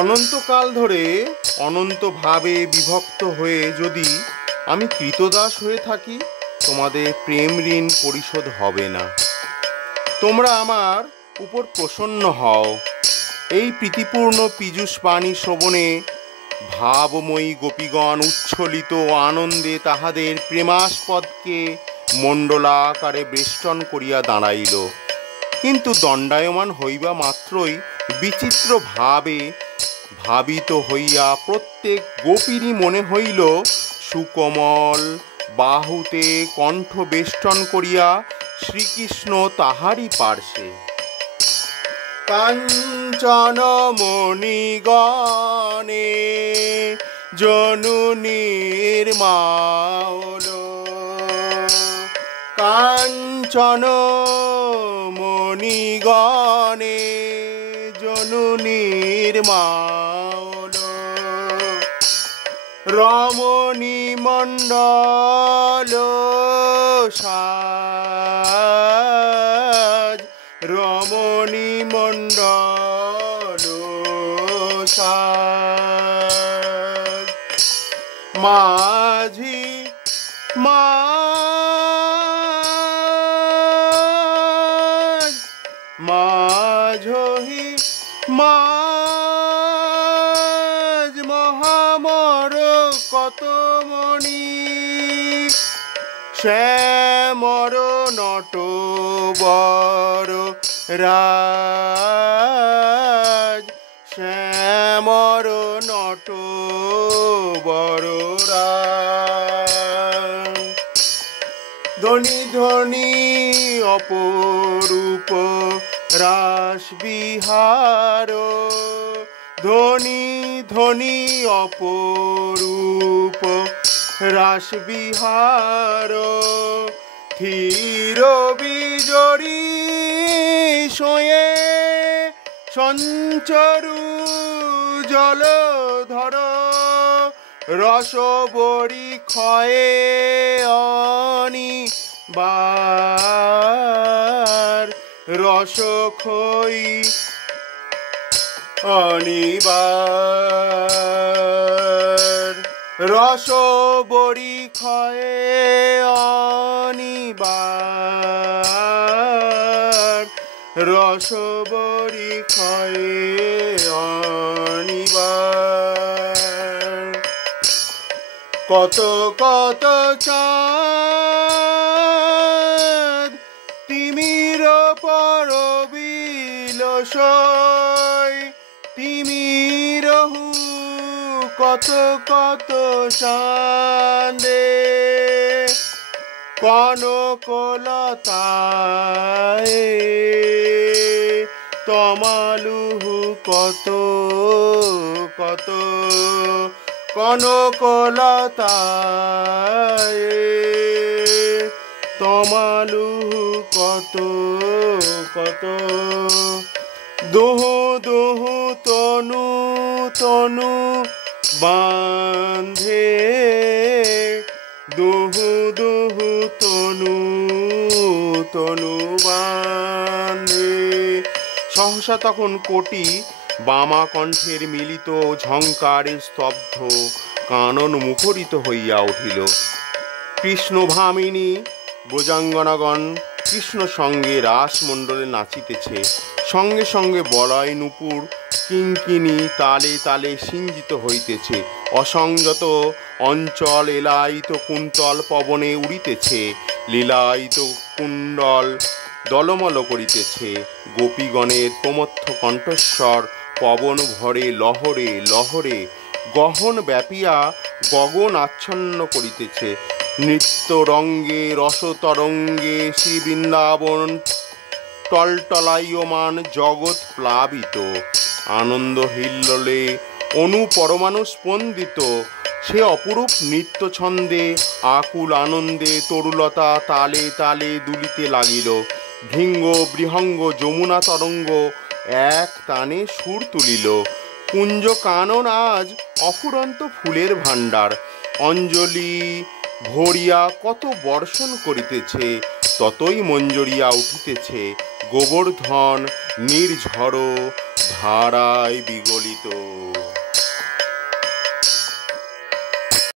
অনন্তকাল ধরে অনন্তভাবে বিভক্ত হয়ে যদি আমি কৃতদাস হয়ে থাকি, তোমাদের প্রেম ঋণ পরিশোধ হবে না। তোমরা আমার উপর প্রসন্ন হও। এই প্রীতিপূর্ণ পীযূষ বাণী শ্রবণে ভাবময়ী গোপীগণ উচ্ছ্বলিত আনন্দে তাহাদের প্রেমাস্পদকে মণ্ডলাকারে বেষ্টন করিয়া দাঁড়াইল। কিন্তু দণ্ডায়মান হইবা মাত্রই বিচিত্র ভাবে ভাবিত হইয়া প্রত্যেক গোপীরই মনে হইল সুকোমল বাহুতে কণ্ঠ বেষ্টন করিয়া শ্রীকৃষ্ণ তাহারই পার্শ্বে। কাঞ্চন মণিগণে জননীর মাওল, কাঞ্চন মণিগণে জননীর মাওল, রমণী মণ্ডল সাজ, রমণী মণ্ডল সাজ, মাঝি মাঝহি মাঝ মহামর কত মণি, শ্যামর নট বর রাজ, শ্যামর নট বর রাজ, ধনী ধনী অপরূপ রাস বিহার, ধনী ধনী অপরূপ রাস বিহার, ধীর বিজড়ি শোয়ে সঞ্চরু জলধর, রসবরি ক্ষয়ে অনিবার, রস খই অনিবার, রস বরি ক্ষয়ে অনিবার, রস বরি ক্ষয়ে অনিবার। কত কত চাঁদ তিমির পরবিলসয়, তিমিরহু কত কত চাঁদে, কনকলতায় তমালুহু কত কত, কনকলতায় তমালুহু কত কত, দুহু দুহু তনু তনু বাঁধে, দুহু দুহু তনু তনু বাঁধে। সহসা তখন কোটি বামা কণ্ঠের মিলিত ঝঙ্কারে স্তব্ধ কানন মুখরিত হইয়া উঠিল। কৃষ্ণ ভামিনী ব্রজাঙ্গনাগণ কৃষ্ণ সঙ্গে রাসমণ্ডলে নাচিতেছে, সঙ্গে সঙ্গে বলয় নূপুর কিঙ্কিণী তালে তালে সিঞ্জিত হইতেছে, অসংযত অঞ্চল এলায়িত কুন্তল পবনে উড়িতেছে, লীলায়িত কুণ্ডল দলমল করিতেছে, গোপীগণের প্রমথ কণ্ঠস্বর পবন ভরে লহরে লহরে গহন ব্যাপিয়া গগন আচ্ছন্ন করিতেছে। নৃত্য রঙ্গে রসতরঙ্গে শ্রী বৃন্দাবন টলটলায়মান জগৎ প্লাবিত, আনন্দ হিল্লোলে অনুপরমাণু স্পন্দিত, সে অপরূপ নৃত্য ছন্দে আকুল আনন্দে তরুলতা তালে তালে দুলিতে লাগিল। ভৃঙ্গ বৃহঙ্গ যমুনা তরঙ্গ এক তানে সুর তুলিল। কুঞ্জ কানন আজ অফুরন্ত ফুলের ভাণ্ডার, অঞ্জলি ভরিয়া কত বর্ষণ করিতেছে, ততই মঞ্জরিয়া উঠিতেছে। গোবর্ধন নির্ঝর ধারায় বিগলিত।